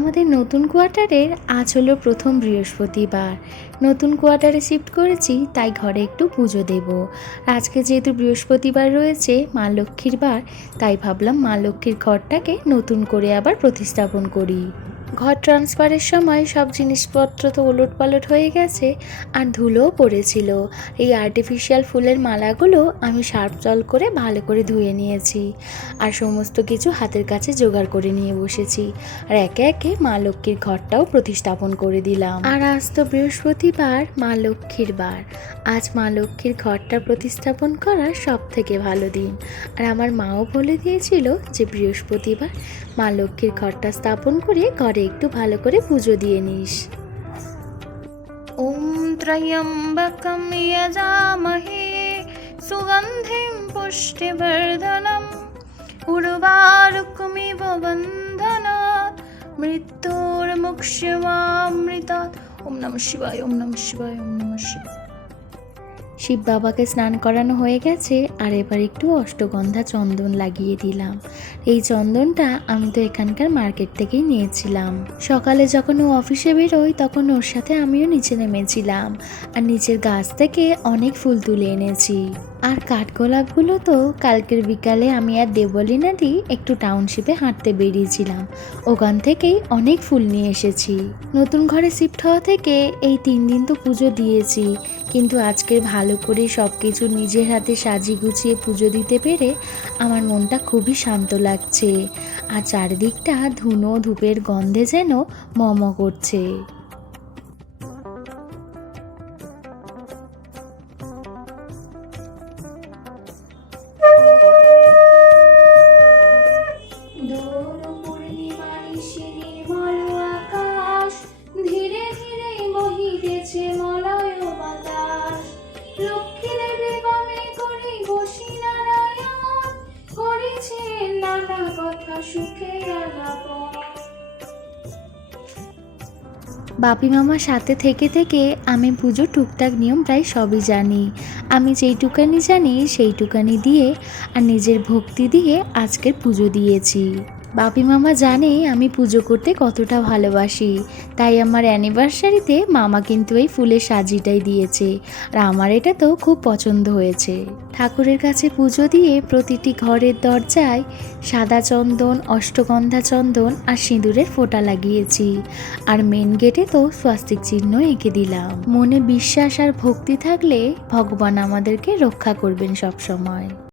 আমাদের নতুন কোয়ার্টারের আজ হলো প্রথম বৃহস্পতিবার। নতুন কোয়ার্টারে শিফট করেছি, তাই ঘরে একটু পুজো দেব। আজকে যেহেতু বৃহস্পতিবার রয়েছে, মা লক্ষ্মীর বার, তাই ভাবলাম মা লক্ষ্মীর ঘরটাকে নতুন করে আবার প্রতিস্থাপন করি। ঘর ট্রান্সফারের সময় সব জিনিসপত্র তো ওলটপালট হয়ে গেছে, আর ধুলোও পড়েছিল। এই আর্টিফিশিয়াল ফুলের মালাগুলো আমি সার্ফ জল করে ভালো করে ধুয়ে নিয়েছি, আর সমস্ত কিছু হাতের কাছে জোগাড় করে নিয়ে বসেছি। আর একে একে মা লক্ষ্মীর ঘরটাও প্রতিস্থাপন করে দিলাম। আর আজ তো বৃহস্পতিবার, মা লক্ষ্মীর বার। আজ মা লক্ষ্মীর ঘরটা প্রতিস্থাপন করার সব থেকে ভালো দিন। আর আমার মাও বলে দিয়েছিল যে বৃহস্পতিবার মা লক্ষ্মীর ঘরটা স্থাপন করে ঘরে একটু ভালো করে পুজো দিয়ে নিস। ওম ত্রয়ম্বকম যজামহে সুগন্ধিম পুষ্টিবর্ধনম উর্বারুকমিব বন্ধনাৎ মৃত্যুর্মুক্ষীয়মামৃতাৎ। ওম নমঃ শিবায়, ওম নমঃ শিবায়, ওম নমঃ শিবায়। শিব বাবাকে স্নান করানো হয়ে গেছে, আর এবার একটু অষ্টগন্ধা চন্দন লাগিয়ে দিলাম। এই চন্দনটা আমি তো এখানকার মার্কেট থেকেই নিয়েছিলাম। সকালে যখন ও অফিসে বেরোয় তখন ওর সাথে আমিও নিচে নেমেছিলাম, আর নিচের গাছ থেকে অনেক ফুল তুলে এনেছি। আর কাঠগোলাপগুলো তো কালকের বিকালে আমি আর দেবলীনা দি একটু টাউনশিপে হাঁটতে বেরিয়েছিলাম, ওখান থেকেই অনেক ফুল নিয়ে এসেছি। নতুন ঘরে শিফট হওয়া থেকে এই 3 দিন তো পুজো দিয়েছি, কিন্তু আজকে ভালো করে সব কিছু নিজের হাতে সাজিয়ে গুছিয়ে পুজো দিতে পেরে আমার মনটা খুবই শান্ত লাগছে। আর চারিদিকটা ধুনো ধূপের গন্ধে যেন মম করছে। ধীরে ধীরে বহিতেছে মলয় বাতাস, লক্ষ্মী দেবী বামে করে বসি নারায়ণ, করেছে নানা কথা সুখে আলাপন। বাপি মামার সাথে থেকে থেকে আমি পুজো টুকটাক নিয়ম প্রায় সবই জানি। আমি যেইটুকানি জানি সেইটুকানি দিয়ে আর নিজের ভক্তি দিয়ে আজকের পুজো দিয়েছি। বাপি মামা জানে আমি পুজো করতে কতটা ভালোবাসি, তাই আমার অ্যানিভার্সারিতে মামা কিন্তু এই ফুলের সাজিটাই দিয়েছে, আর আমার এটা তো খুব পছন্দ হয়েছে। ঠাকুরের কাছে পুজো দিয়ে প্রতিটি ঘরের দরজায় সাদা চন্দন, অষ্টগন্ধা চন্দন আর সিঁদুরের ফোঁটা লাগিয়েছি, আর মেন গেটে তো স্বাস্তিক চিহ্ন এঁকে দিলাম। মনে বিশ্বাস আর ভক্তি থাকলে ভগবান আমাদেরকে রক্ষা করবেন সব সময়।